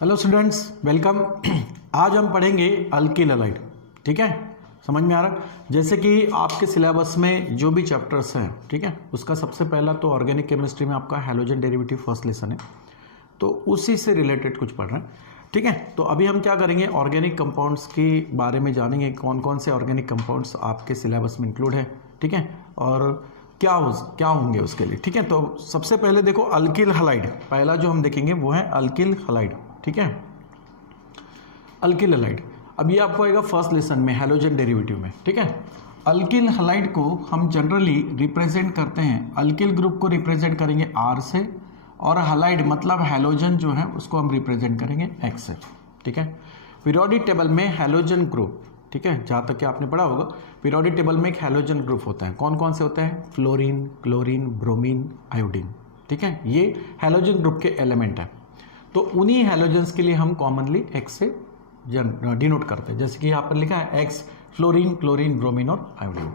Hello students, welcome. आज हम पढ़ेंगे अल्किल हैलाइड। ठीक है, समझ में आ रहा है? जैसे कि आपके सिलेबस में जो भी चैप्टर्स हैं, ठीक है, उसका सबसे पहला तो ऑर्गेनिक केमिस्ट्री में आपका हैलोजन डेरिवेटिव फर्स्ट लेसन है, तो उसी से रिलेटेड कुछ पढ़ रहे हैं। ठीक है, तो अभी हम क्या करेंगे, ऑर्गेनिक कंपाउंड्स के बारे में जानेंगे, कौन कौन से ऑर्गेनिक कंपाउंड्स आपके सिलेबस में इंक्लूड है। ठीक है, और क्या होंगे उसके लिए। ठीक है, तो सबसे पहले देखो अल्किल हैलाइड, पहला जो हम देखेंगे वो है अल्किल हैलाइड। ठीक है, अल्किल हैलाइड, अब ये आपको आएगा फर्स्ट लेसन में हैलोजन डेरिवेटिव में। ठीक है, अल्किल हैलाइड को हम जनरली रिप्रेजेंट करते हैं, अल्किल ग्रुप को रिप्रेजेंट करेंगे R से, और हैलाइड मतलब हैलोजन जो है उसको हम रिप्रेजेंट करेंगे X से। ठीक है, पीरियोडिक टेबल में हैलोजन ग्रुप, ठीक है, जहाँ तक कि आपने पढ़ा होगा, पीरियोडिक टेबल में एक हैलोजन ग्रुप होता है। कौन कौन से होते हैं? Fluorine, chlorine, bromine, iodine. ठीक है, ये हैलोजन ग्रुप के एलिमेंट है। तो उन्हीं हैलोजेंस के लिए हम कॉमनली X से डिनोट करते हैं, जैसे कि यहाँ पर लिखा है X, फ्लोरीन, क्लोरीन, ब्रोमीन और आयोडीन।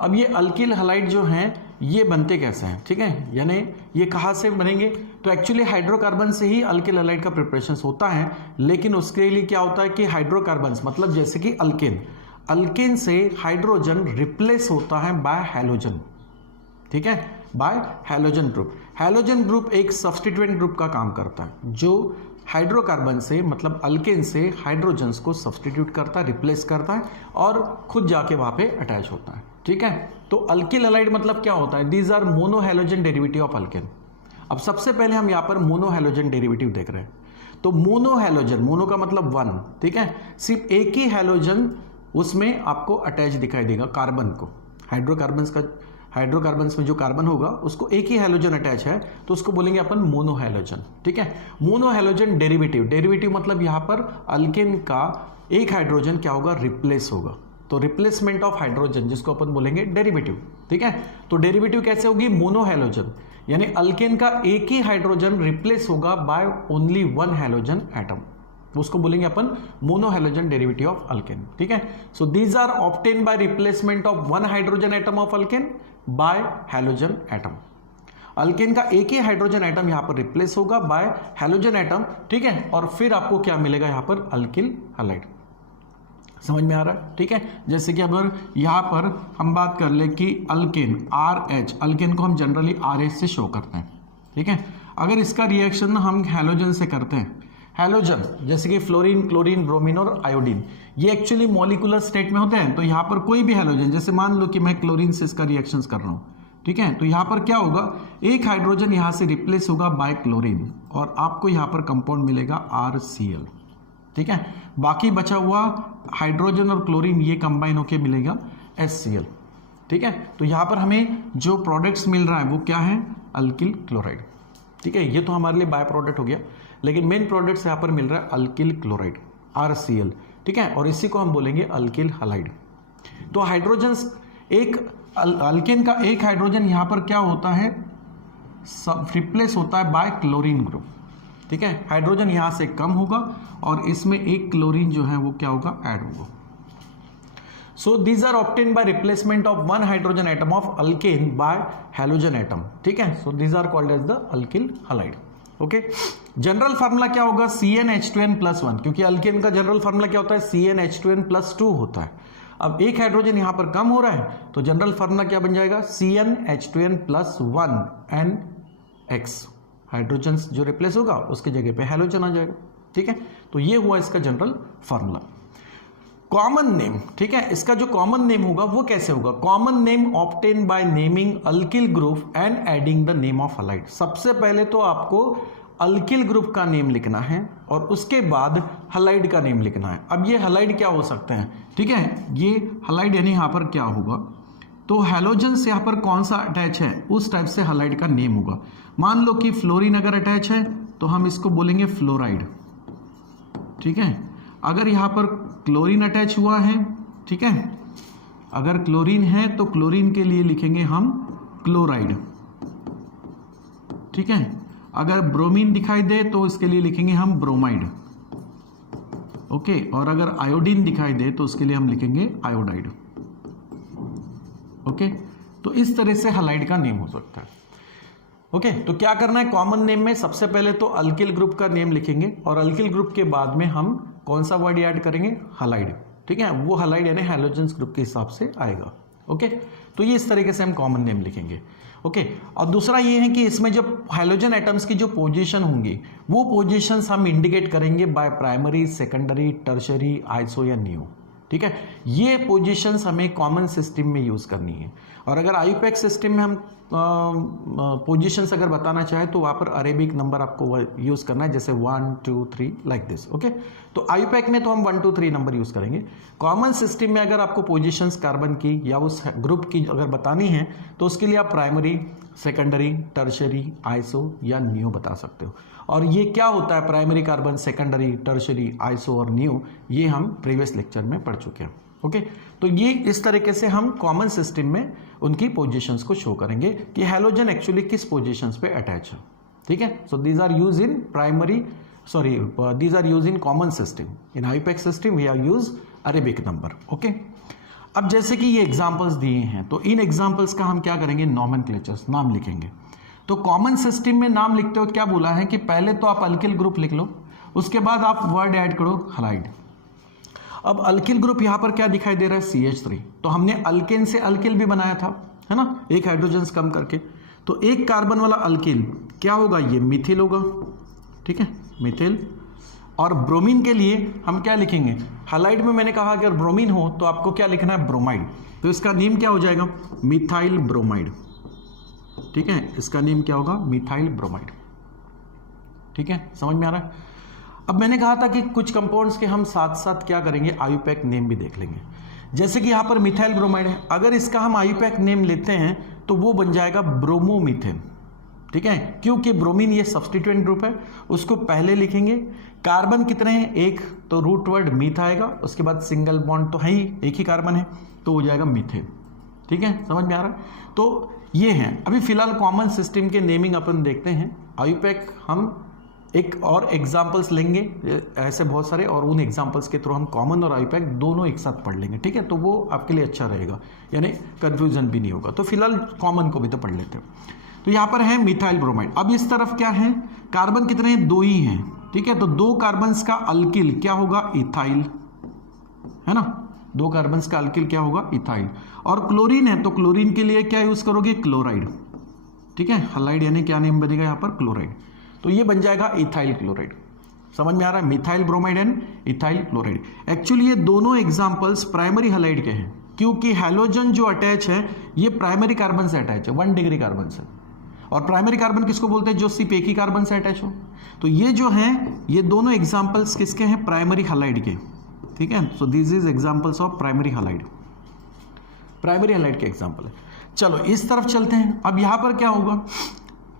अब ये अल्किल हैलाइड जो हैं ये बनते कैसे हैं? ठीक है, यानी ये कहाँ से बनेंगे? तो एक्चुअली हाइड्रोकार्बन से ही अल्किल हैलाइड का प्रिपरेशन होता है, लेकिन उसके लिए क्या होता है कि हाइड्रोकार्बन मतलब जैसे कि अल्केन से हाइड्रोजन रिप्लेस होता है बाय हैलोजन। ठीक है, bye halogen group. Halogen group एक सब्स्टिट्यूएंट ग्रुप का काम करता है, जो हाइड्रोकार्बन से मतलब अल्केन से हाइड्रोजन्स को सब्स्टिट्यूट करता है, रिप्लेस करता है और खुद जाके वहां पे अटैच होता है। ठीक है, तो अल्किल हैलाइड मतलब क्या होता है? These are mono halogen derivative of alkane. अब सबसे पहले हम यहाँ पर मोनो हैलोजन डेरिवेटिव देख रहे हैं। तो मोनो हैलोजन, मोनो का मतलब वन, ठीक है, सिर्फ एक ही हैलोजन उसमें आपको अटैच दिखाई देगा कार्बन को। हाइड्रोकार्बन्स में जो कार्बन होगा उसको एक ही हैलोजन अटैच है, तो उसको बोलेंगे अपन मोनो हैलोजन। ठीक है, मोनो हैलोजन डेरिवेटिव मतलब यहाँ पर अल्केन का एक हाइड्रोजन क्या होगा? रिप्लेस होगा। तो रिप्लेसमेंट ऑफ हाइड्रोजन जिसको अपन बोलेंगे डेरिवेटिव। ठीक है, तो डेरिवेटिव कैसे होगी? मोनो हैलोजन, यानी अल्केन का एक ही हाइड्रोजन रिप्लेस होगा by only one halogen atom, उसको बोलेंगे अपन mono halogen derivative of alkane. ठीक है, so these are obtain by replacement of one hydrogen atom of alkane by halogen atom. Alkane का एक ही हाइड्रोजन एटम यहां पर रिप्लेस होगा बाय हैलोजन एटम। ठीक है, और फिर आपको क्या मिलेगा यहां पर? Alkyl halide. समझ में आ रहा है? ठीक है, जैसे कि अगर यहां पर हम बात कर ले कि अल्केन RH, अल्केन को हम जनरली RH से शो करते हैं। ठीक है, अगर इसका रिएक्शन हम हैलोजन से करते हैं, हैलोजन जैसे कि फ्लोरीन, क्लोरीन, ब्रोमीन और आयोडीन, ये एक्चुअली मॉलिक्यूलर स्टेट में होते हैं। तो यहाँ पर कोई भी हैलोजन, जैसे मान लो कि मैं क्लोरीन से इसका रिएक्शंस कर रहा हूँ, ठीक है, तो यहाँ पर क्या होगा? एक हाइड्रोजन यहाँ से रिप्लेस होगा बाय क्लोरीन और आपको यहाँ पर कंपाउंड मिलेगा RCl। ठीक है, बाकी बचा हुआ हाइड्रोजन और क्लोरीन ये कंबाइन होकर मिलेगा HCl। ठीक है, तो यहाँ पर हमें जो प्रोडक्ट्स मिल रहा है वो क्या है? Alkyl chloride. ठीक है, ये तो हमारे लिए बाय प्रोडक्ट हो गया, लेकिन मेन प्रोडक्ट्स यहाँ पर मिल रहा है अल्किल क्लोराइड RCl। ठीक है, और इसी को हम बोलेंगे अल्किल हैलाइड। तो हाइड्रोजन एक अल्केन का एक हाइड्रोजन यहाँ पर क्या होता है? सब रिप्लेस होता है बाय क्लोरीन ग्रुप। ठीक है, हाइड्रोजन यहाँ से कम होगा और इसमें एक क्लोरीन जो है वो क्या होगा? ऐड होगा। So these are obtained by replacement of one hydrogen atom of alkane by halogen atom. ठीक है, so these are called as the alkyl halide. Okay, general formula क्या होगा? CnH2n+1, क्योंकि अल्केन का जनरल फार्मूला क्या होता है? CnH2n+2 होता है। अब एक हाइड्रोजन यहां पर कम हो रहा है, तो जनरल फार्मूला क्या बन जाएगा? CnH2n+1 NX, हाइड्रोजन जो रिप्लेस होगा उसकी जगह पे हैलोजन आ जाएगा। ठीक है, तो ये हुआ इसका जनरल फार्मूला। कॉमन नेम, ठीक है, इसका जो कॉमन नेम होगा वो कैसे होगा? Common name obtain bye naming alkyl group and adding the name of halide. सबसे पहले तो आपको अल्किल ग्रुप का नेम लिखना है और उसके बाद हैलाइड का नेम लिखना है। अब ये हैलाइड क्या हो सकते हैं? ठीक है, ये हैलाइड यानी यहाँ पर क्या होगा? तो हैलोजन से यहाँ पर कौन सा अटैच है उस टाइप से हैलाइड का नेम होगा। मान लो कि फ्लोरीन अगर अटैच है तो हम इसको बोलेंगे फ्लोराइड। ठीक है, अगर यहाँ पर क्लोरीन अटैच हुआ है, ठीक है, अगर क्लोरीन है तो क्लोरीन के लिए लिखेंगे हम क्लोराइड। ठीक है, अगर ब्रोमीन दिखाई दे तो इसके लिए लिखेंगे हम ब्रोमाइड। ओके, और अगर आयोडीन दिखाई दे तो उसके लिए हम लिखेंगे आयोडाइड। ओके, तो इस तरह से हैलाइड का नेम हो सकता है। ओके तो क्या करना है, कॉमन नेम में सबसे पहले तो अल्किल ग्रुप का नेम लिखेंगे और अल्किल ग्रुप के बाद में हम कौन सा वर्ड ऐड करेंगे, हलाइड। ठीक है, वो हलाइड यानी हैलोजेंस ग्रुप के हिसाब से आएगा। ओके तो ये इस तरीके से हम कॉमन नेम लिखेंगे। ओके और दूसरा ये है कि इसमें जो हाइड्रोजन एटम्स की जो पोजीशन होंगी वो पोजीशंस हम इंडिकेट करेंगे by primary, secondary, tertiary, iso या नियो। ठीक है, ये पोजीशंस हमें कॉमन सिस्टम में यूज करनी है। और अगर आईयूपैक सिस्टम में हम पोजीशंस अगर बताना चाहे तो वहाँ पर अरेबिक नंबर आपको यूज करना है, जैसे 1 2 3 लाइक दिस। ओके तो आईयूपैक में तो हम 1 2 3 नंबर यूज करेंगे। कॉमन सिस्टम में अगर आपको पोजीशंस कार्बन की या उस ग्रुप की अगर बतानी है तो उसके लिए आप प्राइमरी, सेकेंडरी, टर्शरी, आइसो या नियो बता सकते हो। और ये क्या होता है primary carbon, secondary, tertiary, iso और नियो, ये हम प्रीवियस लेक्चर में पढ़ चुके हैं। ओके तो ये इस तरीके से हम कॉमन सिस्टम में उनकी पोजीशंस को शो करेंगे कि हैलोजन एक्चुअली किस पोजीशंस पे अटैच है। ठीक है, so these are use in primary, sorry these are use in common system. In IUPAC system we are use Arabic number. Okay अब जैसे कि ये एग्जांपल्स दिए हैं तो इन एग्जांपल्स का हम क्या करेंगे, नॉमेनक्लेचर्स, नाम लिखेंगे। तो कॉमन सिस्टम में नाम लिखते हो क्या बोला है कि पहले तो आप अल्किल ग्रुप लिख लो, उसके बाद आप वर्ड ऐड करो हलाइड। अब अल्किल ग्रुप यहां पर क्या दिखाई दे रहा है, CH3। तो हमने अल्केन से अल्किल भी बनाया था, है ना, एक हाइड्रोजन कम करके। तो एक कार्बन वाला अल्किल क्या होगा, ये मिथिल होगा। ठीक है, मिथिल। और ब्रोमीन के लिए हम क्या लिखेंगे, हलाइड में मैंने कहा अगर ब्रोमीन हो तो आपको क्या लिखना है, ब्रोमाइड। तो इसका नेम क्या हो जाएगा, मिथाइल ब्रोमाइड। ठीक है, इसका नेम क्या होगा, मिथाइल ब्रोमाइड। ठीक है, समझ में आ रहा है। अब मैंने कहा था कि कुछ कंपाउंड्स के हम साथ साथ क्या करेंगे, आईयूपैक नेम भी देख लेंगे। जैसे कि यहां पर मिथाइल ब्रोमाइड है, अगर इसका हम आईयूपैक नेम लेते हैं तो वो बन जाएगा ब्रोमोमीथेन। ठीक है, क्योंकि ब्रोमीन ये सब्स्टिट्यूएंट ग्रुप है, उसको पहले लिखेंगे। कार्बन कितने हैं, एक, तो रूट वर्ड मीथ आएगा, उसके बाद सिंगल बॉन्ड तो है ही, एक ही कार्बन है, तो हो जाएगा मीथेन। ठीक है, समझ में आ रहा है। तो ये है, अभी फिलहाल कॉमन सिस्टम के नेमिंग अपन देखते हैं। आईयूपैक हम एक और एग्जाम्पल्स लेंगे ऐसे बहुत सारे, और उन एग्जाम्पल्स के थ्रू हम कॉमन और आईयूपैक दोनों एक साथ पढ़ लेंगे। ठीक है, तो वो आपके लिए अच्छा रहेगा, यानी कंफ्यूजन भी नहीं होगा। तो फिलहाल कॉमन को भी तो पढ़ लेते हैं। तो यहाँ पर है मिथाइल ब्रोमाइड। अब इस तरफ क्या है, कार्बन कितने हैं, 2 ही हैं। ठीक है, तो 2 कार्बन्स का अल्किल क्या होगा, इथाइल, है ना, 2 कार्बन्स का अल्किल क्या होगा, इथाइल। और क्लोरीन है तो क्लोरीन के लिए क्या यूज करोगे, क्लोराइड। ठीक है, हलाइड यानी क्या नेम बनेगा यहाँ पर, क्लोराइड। तो ये बन जाएगा इथाइल क्लोराइड। समझ में आ रहा है, methyl bromide and ethyl chloride. Actually ये दोनों एग्जांपल्स प्राइमरी हलाइड के हैं, क्योंकि हैलोजन जो अटैच है ये प्राइमरी कार्बन से अटैच है, 1 डिग्री कार्बन से। और प्राइमरी कार्बन किसको बोलते हैं, जो सिर्फ एक ही कार्बन से अटैच हो। तो ये जो हैं ये दोनों एग्जांपल्स किसके हैं, प्राइमरी हलाइड के। ठीक है, so this is examples of primary halide, primary halide के एग्जांपल है। चलो इस तरफ चलते हैं। अब यहां पर क्या होगा,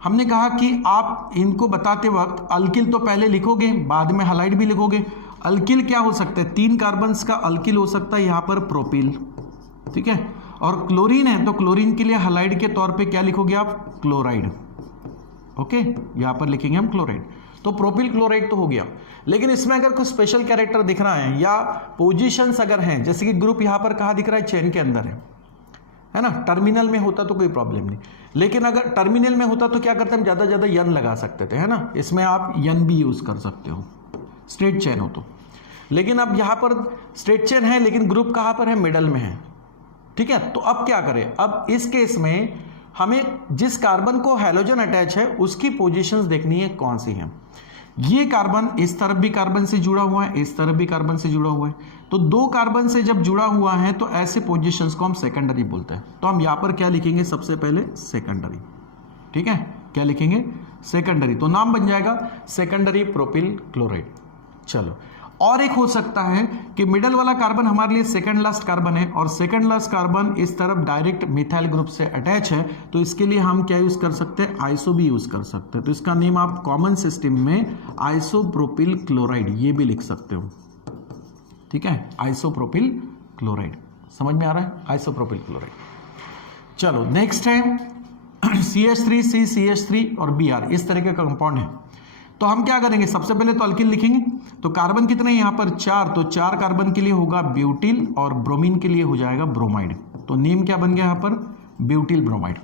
हमने कहा कि आप इनको बताते वक्त अल्किल तो पहले लिखोगे, बाद में हलाइड भी लिखोगे। अल्किल क्या हो सकता है, 3 कार्बन्स का अल्किल हो सकता है, यहां पर प्रोपिल। ठीक है, और क्लोरीन है तो क्लोरीन के लिए हलाइड के तौर पे क्या लिखोगे आप, क्लोराइड। ओके, यहां पर लिखेंगे हम क्लोराइड। तो प्रोपिल क्लोराइड तो हो गया। लेकिन इसमें अगर कुछ स्पेशल कैरेक्टर दिख रहा है या पोजीशंस अगर हैं, जैसे कि ग्रुप यहां पर कहाँ दिख रहा है, चेन के अंदर है ना, टर्मिनल में होता तो कोई प्रॉब्लम नहीं। लेकिन अगर टर्मिनल में होता तो क्या करते हम, ज्यादा ज्यादा यन लगा सकते थे, है ना। इसमें आप यन भी यूज कर सकते हो, स्ट्रेट चेन हो तो। लेकिन अब यहां पर स्ट्रेट चेन है लेकिन ग्रुप कहां पर है, मिडल में है। ठीक है, तो अब क्या करें, अब इस केस में हमें जिस कार्बन को हैलोजन अटैच है उसकी पोजीशंस देखनी है कौन सी है। ये कार्बन इस तरफ भी कार्बन से जुड़ा हुआ है, इस तरफ भी कार्बन से जुड़ा हुआ है। तो 2 कार्बन से जब जुड़ा हुआ है तो ऐसे पोजीशंस को हम सेकेंडरी बोलते हैं। तो हम यहां पर क्या लिखेंगे, सबसे पहले सेकेंडरी। ठीक है, क्या लिखेंगे, सेकेंडरी। तो नाम बन जाएगा सेकेंडरी प्रोपिल क्लोराइड। चलो, और एक हो सकता है कि मिडल वाला कार्बन हमारे लिए सेकंड लास्ट कार्बन है और सेकंड लास्ट कार्बन इस तरफ डायरेक्ट मिथाइल ग्रुप से अटैच है, तो इसके लिए हम क्या यूज कर सकते हैं, आइसो भी यूज कर सकते हैं। तो इसका नेम आप कॉमन सिस्टम में आइसोप्रोपिल क्लोराइड ये भी लिख सकते हो। ठीक है, आइसोप्रोपिल क्लोराइड, समझ में आ रहा है, आइसोप्रोपिल क्लोराइड। चलो नेक्स्ट है CH3, CH3 और Br, इस तरह का कंपाउंड है। तो हम क्या करेंगे, सबसे पहले तो अल्किल लिखेंगे। तो कार्बन कितने हैं यहाँ पर, 4, तो 4 कार्बन के लिए होगा ब्यूटिल और ब्रोमीन के लिए हो जाएगा ब्रोमाइड। तो नेम क्या बन गया यहाँ पर, ब्यूटिल ब्रोमाइड।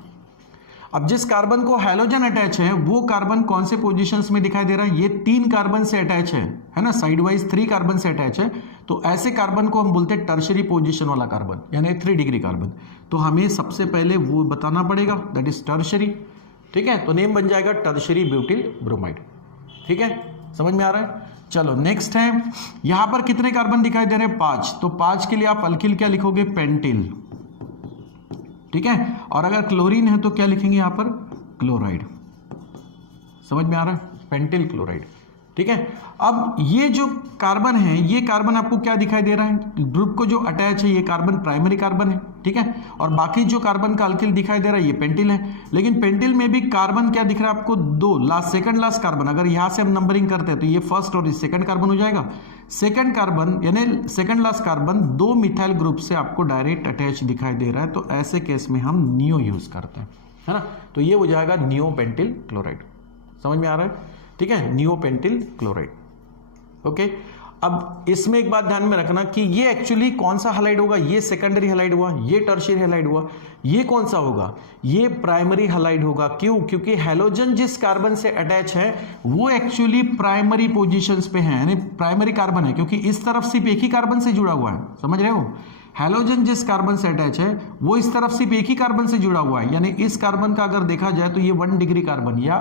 अब जिस कार्बन को हैलोजन अटैच है वो कार्बन कौन से पोजीशंस में दिखाई दे रहा है, ये 3 कार्बन से अटैच है ना, साइड वाइज 3 कार्बन से अटैच है, तो ऐसे कार्बन को हम बोलते हैं टर्शरी पोजीशन वाला कार्बन, यानी 3 डिग्री कार्बन। तो हमें सबसे पहले वो बताना पड़ेगा, दैट इज टर्शरी। ठीक है, तो नेम बन जाएगा टर्शरी ब्यूटिल ब्रोमाइड। ठीक है, समझ में आ रहा है। चलो नेक्स्ट है, यहां पर कितने कार्बन दिखाई दे रहे हैं, 5, तो 5 के लिए आप अल्किल क्या लिखोगे, पेंटिल। ठीक है, और अगर क्लोरीन है तो क्या लिखेंगे यहां पर, क्लोराइड। समझ में आ रहा है, पेंटिल क्लोराइड। ठीक है, अब ये जो कार्बन है, ये कार्बन आपको क्या दिखाई दे रहा है, ग्रुप को जो अटैच है ये कार्बन प्राइमरी कार्बन है। ठीक है, और बाकी जो कार्बन का अल्किल दिखाई दे रहा है ये पेंटिल है, लेकिन पेंटिल में भी कार्बन क्या दिख रहा है आपको, 2 लास्ट, सेकंड लास्ट कार्बन। अगर यहां से हम नंबरिंग करते हैं तो ये फर्स्ट और सेकंड कार्बन हो जाएगा। सेकंड कार्बन यानी second last carbon 2 methyl group से आपको डायरेक्ट अटैच दिखाई दे रहा है, तो ऐसे केस में हम नियो यूज करते हैं, है ना, तो ये हो जाएगा नियो पेंटिल क्लोराइड। समझ में आ रहा है। ठीक है, नियो पेंटिल क्लोराइड। ओके, अब इसमें एक बात ध्यान में रखना कि ये एक्चुअली कौन सा हैलाइड होगा, ये सेकेंडरी हैलाइड हुआ, ये टर्शियरी हैलाइड हुआ, ये कौन सा होगा, ये प्राइमरी हैलाइड होगा। क्यों, क्योंकि हैलोजन जिस कार्बन से अटैच है वो एक्चुअली प्राइमरी पोजीशंस पे है, यानी प्राइमरी कार्बन है, क्योंकि इस तरफ सिर्फ एक ही कार्बन से जुड़ा हुआ है। समझ रहे हो, हैलोजन जिस कार्बन से अटैच है वो इस तरफ सिर्फ एक ही कार्बन से जुड़ा हुआ है, यानी इस कार्बन का अगर देखा जाए तो ये 1 डिग्री कार्बन या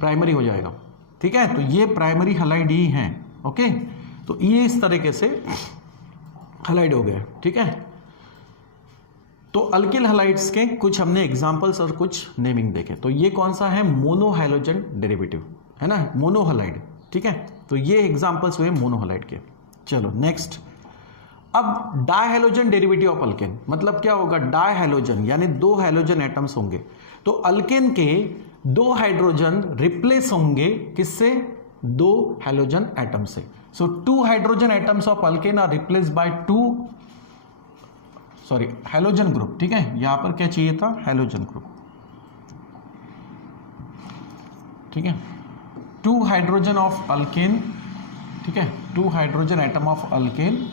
प्राइमरी हो जाएगा। ठीक है, तो ये प्राइमरी हैलाइड ही है। ओके, तो ये इस तरीके से हैलाइड हो गए। ठीक है, तो अल्किल हैलाइड्स के कुछ हमने एग्जांपल्स और कुछ नेमिंग देखे। तो ये कौन सा है, मोनोहैलोजन डेरिवेटिव, है ना, मोनोहैलाइड। ठीक है, तो ये एग्जांपल्स हुए मोनोहैलाइड के। चलो नेक्स्ट, अब डायहैलोजन डेरिवेटिव ऑफ अल्केन, मतलब क्या होगा, डायहैलोजन यानी 2 हैलोजन एटम्स होंगे, तो अल्केन के 2 हाइड्रोजन रिप्लेस होंगे किससे, 2 हैलोजन एटम से। So 2 hydrogen atoms of alkane are replace by 2 halogen group. ठीक है, यहां पर क्या चाहिए था, हैलोजन ग्रुप। ठीक है, 2 हाइड्रोजन ऑफ अल्केन, ठीक है, 2 hydrogen atom of alkane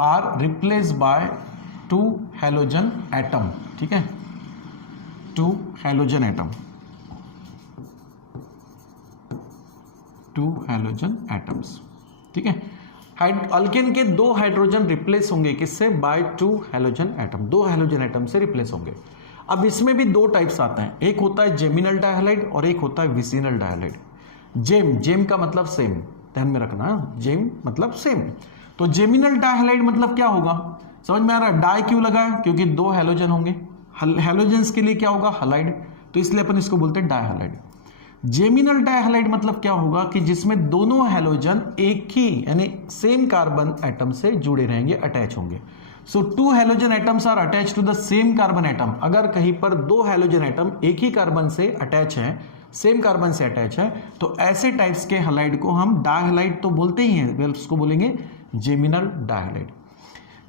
are replace by 2 halogen atom. ठीक है, 2 हैलोजन एटम, 2 हैलोजन एटम्स। ठीक है, अल्केन के 2 हाइड्रोजन रिप्लेस होंगे किससे, by 2 halogen atom, 2 halogen atom से रिप्लेस होंगे। अब इसमें भी 2 टाइप्स आते हैं, एक होता है जेमिनल डायहैलाइड और एक होता है विसिनल डायहैलाइड। जेम का मतलब सेम, ध्यान में रखना, जेम मतलब सेम। तो जेमिनल डायहैलाइड मतलब क्या होगा, समझ में आ रहा है, डाई क्यों लगा है, क्योंकि 2 हैलोजन होंगे, हैलोजन्स के लिए क्या होगा, हैलाइड, तो इसलिए अपन इसको बोलते हैं डायहैलाइड। जेमिनल डायहैलाइड मतलब क्या होगा कि जिसमें दोनों हैलोजन एक ही यानी सेम कार्बन एटम से जुड़े रहेंगे, अटैच होंगे। So 2 halogen atoms are attach to the same carbon atom. अगर कहीं पर 2 हैलोजन एटम एक ही कार्बन से अटैच है, सेम कार्बन से अटैच है, तो ऐसे टाइप्स के हैलाइड को हम डायहैलाइड तो बोलते ही हैं, उसको बोलेंगे जेमिनल डायहैलाइड।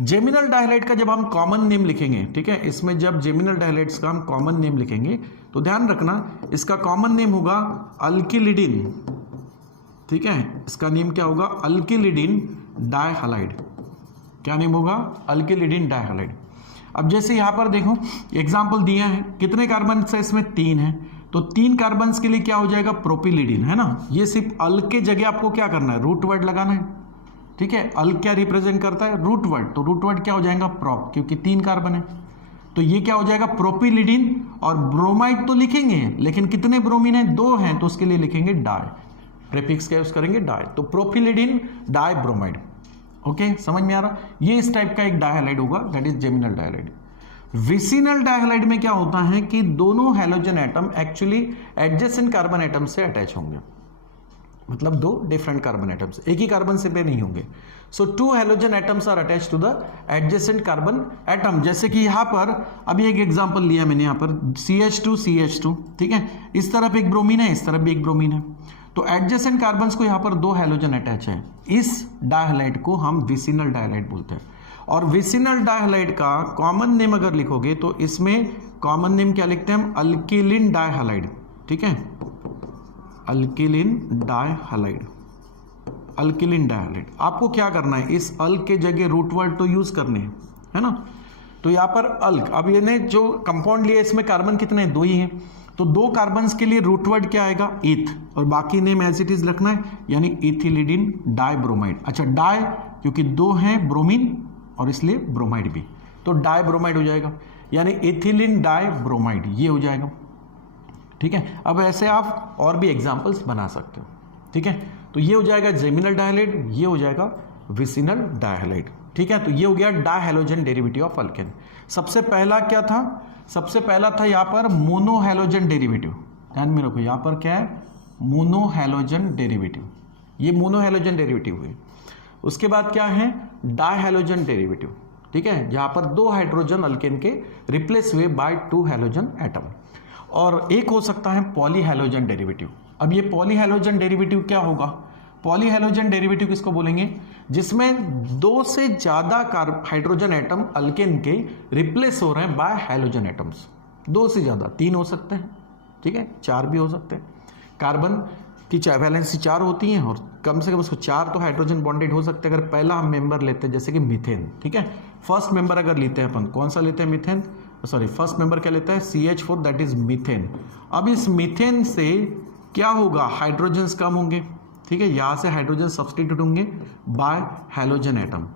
जेमिनल डायहैलाइड का जब हम कॉमन नेम लिखेंगे, ठीक है, इसमें जब जेमिनल डायहैलाइड्स का हम कॉमन नेम लिखेंगे तो ध्यान रखना इसका कॉमन नेम होगा अल्किलिडीन। ठीक है, इसका नेम क्या होगा, अल्किलिडीन डायहैलाइड। क्या नेम होगा, अल्किलिडीन डायहैलाइड। अब जैसे यहां पर देखो एग्जांपल दिया है, कितने कार्बन से इसमें 3 है, तो 3 कार्बन के लिए क्या हो जाएगा, प्रोपिलिडीन, है ना। ये सिर्फ अल के जगह आपको क्या करना है, रूट वर्ड लगाना है। ठीक है, अल क्या रिप्रेजेंट करता है, रूट वर्ड, तो रूट वर्ड क्या हो जाएगा, प्रोप, क्योंकि 3 कार्बन है, तो ये क्या हो जाएगा, प्रोपिलिडीन। और ब्रोमाइड तो लिखेंगे, लेकिन कितने ब्रोमीन है, 2 हैं, तो उसके लिए लिखेंगे डाई, प्रीफिक्स का यूज करेंगे डाई, तो प्रोपिलिडीन डाई ब्रोमाइड। ओके, समझ में आ रहा, ये इस टाइप का एक डायहैलाइड होगा, दैट इज जेमिनल डायहैलाइड। विसिनल डायहैलाइड में क्या होता है कि दोनों halogen atom actually adjacent carbon atom से अटैच होंगे, मतलब 2 डिफरेंट कार्बन एटम्स, एक ही कार्बन से पे नहीं होंगे। So 2 halogen atoms are attached to the adjacent carbon atom. जैसे कि यहां पर अभी एक एग्जांपल लिया मैंने, यहां पर CH2, ठीक है, इस तरफ एक ब्रोमीन है, इस तरफ भी एक ब्रोमीन है, तो एडजेसेंट कार्बन्स को यहां पर 2 हैलोजन अटैच है। इस डायहैलाइड को हम विसिनल डायहैलाइड बोलते हैं। और विसिनल डायहैलाइड का कॉमन नेम अगर लिखोगे तो इसमें कॉमन नेम क्या लिखते हैं हम, अल्किलिन डायहैलाइड। ठीक है, अल्किलिन डायहैलाइड, अल्किलिन डायहैलाइड। आपको क्या करना है, इस अल के जगह रूट वर्ड तो यूज करने हैं, है ना। तो यहां पर अल्क, अब ये जो कंपाउंड लिया इसमें कार्बन कितने हैं, 2 ही हैं, तो 2 कार्बन्स के लिए रूट वर्ड क्या आएगा, ईथ, और बाकी नेम एज इट इज रखना है, यानी इथिलिडीन डाइब्रोमाइड। अच्छा, डाई क्योंकि 2 हैं ब्रोमीन और इसलिए ब्रोमाइड भी, तो डाइब्रोमाइड हो जाएगा, यानी इथिलीन डाइब्रोमाइड, ये हो जाएगा। ठीक है, अब ऐसे आप और भी एग्जांपल्स बना सकते हो। ठीक है, तो ये हो जाएगा जेमिनल डायहाइड, ये हो जाएगा विसिनल डायहाइड। ठीक है, तो ये हो गया डायहैलोजन डेरिवेटिव ऑफ अल्केन। सबसे पहला क्या था, सबसे पहला था यहाँ पर मोनोहैलोजन डेरिवेटिव। ध्यान में रखो, यहाँ पर क्या है, मोनोहैलोजन डेरिवेटिव, ये मोनोहैलोजन डेरिवेटिव हुए। उसके बाद क्या है, डायहैलोजन डेरिवेटिव। ठीक है, जहाँ पर 2 हाइड्रोजन अल्केन के रिप्लेस हुए बाय 2 हैलोजन एटम। और एक हो सकता है पॉलीहैलोजन डेरिवेटिव। अब ये पॉलीहैलोजन डेरिवेटिव क्या होगा, पॉलीहैलोजन डेरिवेटिव किसको बोलेंगे, जिसमें 2 से ज्यादा हाइड्रोजन एटम अल्केन के रिप्लेस हो रहे हैं बाय हैलोजन एटम्स। 2 से ज्यादा, 3 हो सकते हैं, ठीक है, 4 भी हो सकते हैं। कार्बन की वैलेंसी 4 होती हैं और कम से कम उसको 4 तो हाइड्रोजन बॉन्डेड हो सकते हैं। अगर पहला हम मेंबर लेते हैं जैसे कि मीथेन, ठीक है, फर्स्ट मेंबर अगर लेते हैं अपन, कौन सा लेते हैं, मीथेन, सॉरी फर्स्ट मेंबर क्या लेता है, CH4, दैट इज मीथेन। अब इस मीथेन से क्या होगा, हाइड्रोजन्स कम होंगे। ठीक है, यहां से हाइड्रोजन सब्सटीट्यूट होंगे बाय हैलोजन एटम।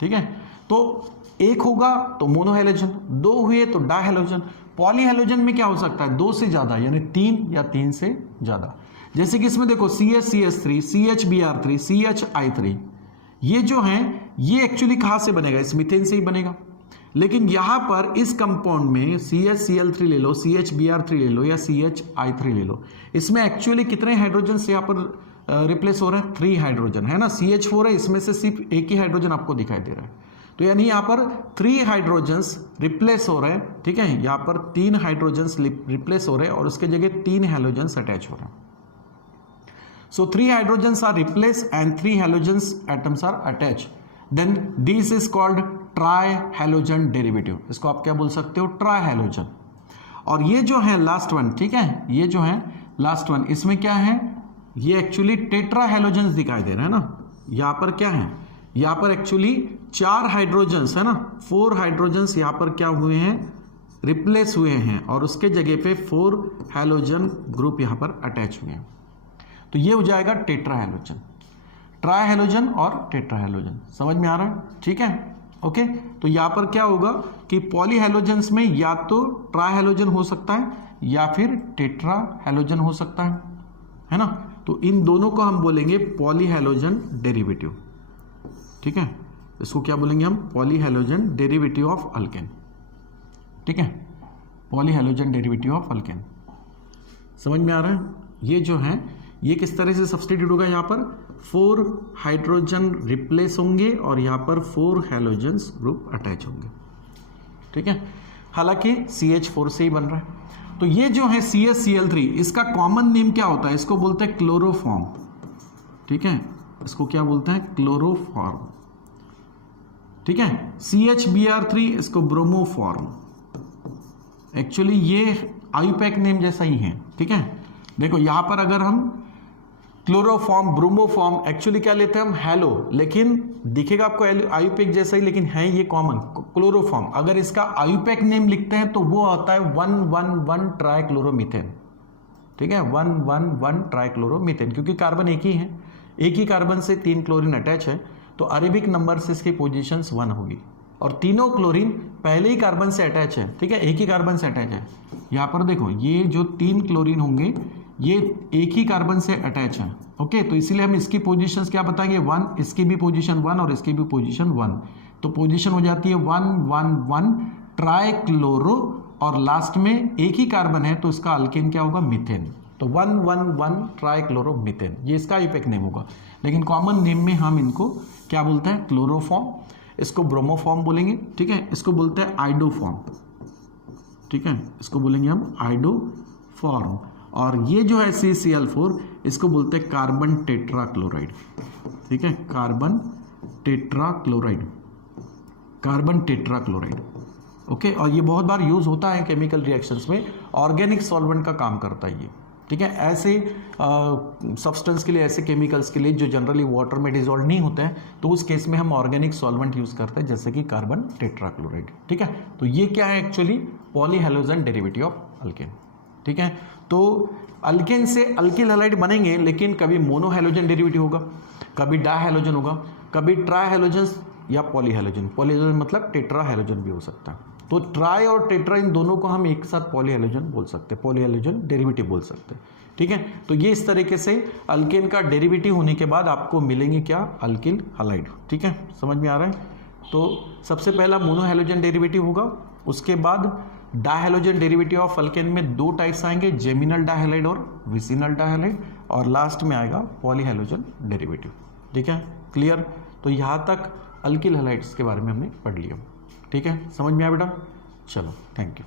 ठीक है, तो एक होगा तो मोनोहैलोजन, 2 हुए तो डायहैलोजन। पॉलीहैलोजन में क्या हो सकता है, 2 से ज्यादा, यानी 3 या 3 से ज्यादा। जैसे कि इसमें देखो CH3, CHBr3, CHI3, ये जो हैं ये एक्चुअली कहां से बनेगा, इस मीथेन से ही बनेगा। लेकिन यहां पर इस कंपाउंड में CHCl3 ले लो, CHBr3 ले लो या CHI3 ले लो, इसमें एक्चुअली कितने हाइड्रोजन से यहां पर रिप्लेस हो रहे हैं, 3 हाइड्रोजन, है ना। CH4 है, इसमें से सिर्फ एक ही हाइड्रोजन आपको दिखाई दे रहा है, तो यानी यहां पर 3 हाइड्रोजन्स रिप्लेस हो रहे हैं। ठीक है, यहां पर 3 हाइड्रोजन्स रिप्लेस हो रहे हैं और उसके जगह 3 हैलोजन्स अटैच हो रहे हैं। So 3 hydrogens are replaced and 3 halogens atoms are attached. Then this is called trihalogen derivative. इसको आप क्या बोल सकते हो, ट्राइहैलोजन। और ये जो है लास्ट वन, ठीक है, ये जो है लास्ट वन, इसमें क्या है, ये एक्चुअली टेट्राहैलोजन्स दिखाई दे रहे हैं ना। यहाँ पर क्या है, यहाँ पर एक्चुअली 4 हाइड्रोजन्स है ना, 4 हाइड्रोजन्स यहाँ पर क्या हुए हैं, रिप्लेस हुए हैं और उसके जगह पे 4 हैलोजन ग्रुप यहाँ पर अटैच हुए हैं। तो ये हो जाएगा टेट्राहैलोजन, ट्राइहैलोजन और टेट्राहैलोजन। समझ में आ रहा है, ठीक है, ओके। तो यहाँ पर क्या होगा कि पॉलीहैलोजन्स में या तो ट्राइहैलोजन हो सकता है या फिर टेट्राहैलोजन हो सकता है ना। तो इन दोनों को हम बोलेंगे पॉलीहैलोजन डेरिवेटिव। ठीक है, इसको क्या बोलेंगे हम, पॉलीहैलोजन डेरिवेटिव ऑफ अल्केन। ठीक है, पॉलीहैलोजन डेरिवेटिव ऑफ अल्केन। समझ में आ रहा है, ये जो है ये किस तरह से सब्सटीट्यूट होगा, यहाँ पर 4 हाइड्रोजन रिप्लेस होंगे और यहाँ पर 4 हैलोजन्स ग्रुप अटैच होंगे। ठीक है, हालांकि CH4 से ही बन रहा है। तो ये जो है CHCl3, इसका कॉमन नेम क्या होता है, इसको बोलते हैं क्लोरोफॉर्म। ठीक है, इसको क्या बोलते हैं, क्लोरोफॉर्म। ठीक है, CHBr3 इसको ब्रोमोफॉर्म। एक्चुअली ये आयुपैक नेम जैसा ही है। ठीक है, देखो यहां पर अगर हम क्लोरोफॉर्म, ब्रोमोफॉर्म, एक्चुअली क्या लेते हैं हम, हेलो, लेकिन दिखेगा आपको आयुपैक जैसा ही, लेकिन है ये कॉमन क्लोरोफॉर्म। अगर इसका आयुपैक नेम लिखते हैं तो वो आता है 111 ट्राइक्लोरोमीथेन। ठीक है, 111 ट्राइक्लोरोमीथेन, क्योंकि कार्बन एक ही है, एक ही कार्बन से 3 क्लोरीन अटैच है, तो अरेबिक नंबर से इसकी पोजीशंस 1 होगी और तीनों क्लोरीन पहले ही कार्बन से अटैच है। ठीक है, एक ही कार्बन से अटैच है। यहाँ पर देखो ये जो 3 क्लोरीन होंगे ये एक ही कार्बन से अटैच है। ओके, तो इसीलिए हम इसकी पोजीशंस क्या बताएंगे, 1, इसकी भी पोजीशन 1 और इसकी भी पोजीशन 1, तो पोजीशन हो जाती है 111 ट्राइक्लोरो और लास्ट में एक ही कार्बन है तो इसका अल्केन क्या होगा, मीथेन। तो 111 ट्राइक्लोरोमीथेन, ये इसका आयुपैक नेम होगा। लेकिन कॉमन नेम में हम इनको क्या बोलते हैं, क्लोरोफॉर्म, इसको ब्रोमोफॉर्म बोलेंगे। ठीक है, इसको बोलते हैं आइडोफॉर्म। ठीक है, इसको बोलेंगे हम आइडोफॉर्म। और ये जो है CCl4, इसको बोलते हैं कार्बन टेट्राक्लोराइड। ठीक है, carbon tetrachloride, carbon tetrachloride. Okay, और ये बहुत बार यूज होता है केमिकल रिएक्शंस में, ऑर्गेनिक सॉल्वेंट का काम करता है ये। ठीक है, ऐसे सब्सटेंस के लिए, ऐसे केमिकल्स के लिए जो जनरली वाटर में डिजोल्व नहीं होते हैं, तो उस केस में हम ऑर्गेनिक सॉल्वेंट यूज करते हैं, जैसे कि कार्बन टेट्राक्लोराइड। ठीक है, तो ये क्या है एक्चुअली, पॉलीहैलोजन डेरिवेटिव ऑफ अल्केन। ठीक है। तो अल्केन से अल्किल हैलाइड बनेंगे, लेकिन कभी मोनो हैलोजन डेरिवेटिव होगा, कभी डाई हैलोजन होगा, कभी ट्राई हैलोजन या पॉली हैलोजन। पॉली हैलोजन मतलब टेट्रा हैलोजन भी हो सकता है। तो ट्राई और टेट्रा इन दोनों को हम एक साथ पॉली हैलोजन बोल सकते हैं, पॉली हैलोजन डेरिवेटिव बोल सकते हैं, ठीक है। तो ये इस तरीके से अल्केन का डेरिवेटिव होने के बाद आपको मिलेंगे क्या, अल्किल हैलाइड, ठीक है। समझ में आ रहा है। तो सबसे पहला मोनो हैलोजन डेरिवेटिव होगा, उसके बाद डायहैलोजन डेरिवेटिव ऑफ अल्केन में दो टाइप्स आएंगे, जेमिनल डायहैलाइड और विसिनल डायहैलाइड, और लास्ट में आएगा पॉली हैलोजन डेरिवेटिव, ठीक है। क्लियर। तो यहाँ तक अल्किल हैलाइड्स के बारे में हमने पढ़ लिया, ठीक है। समझ में आया बेटा। चलो, थैंक यू।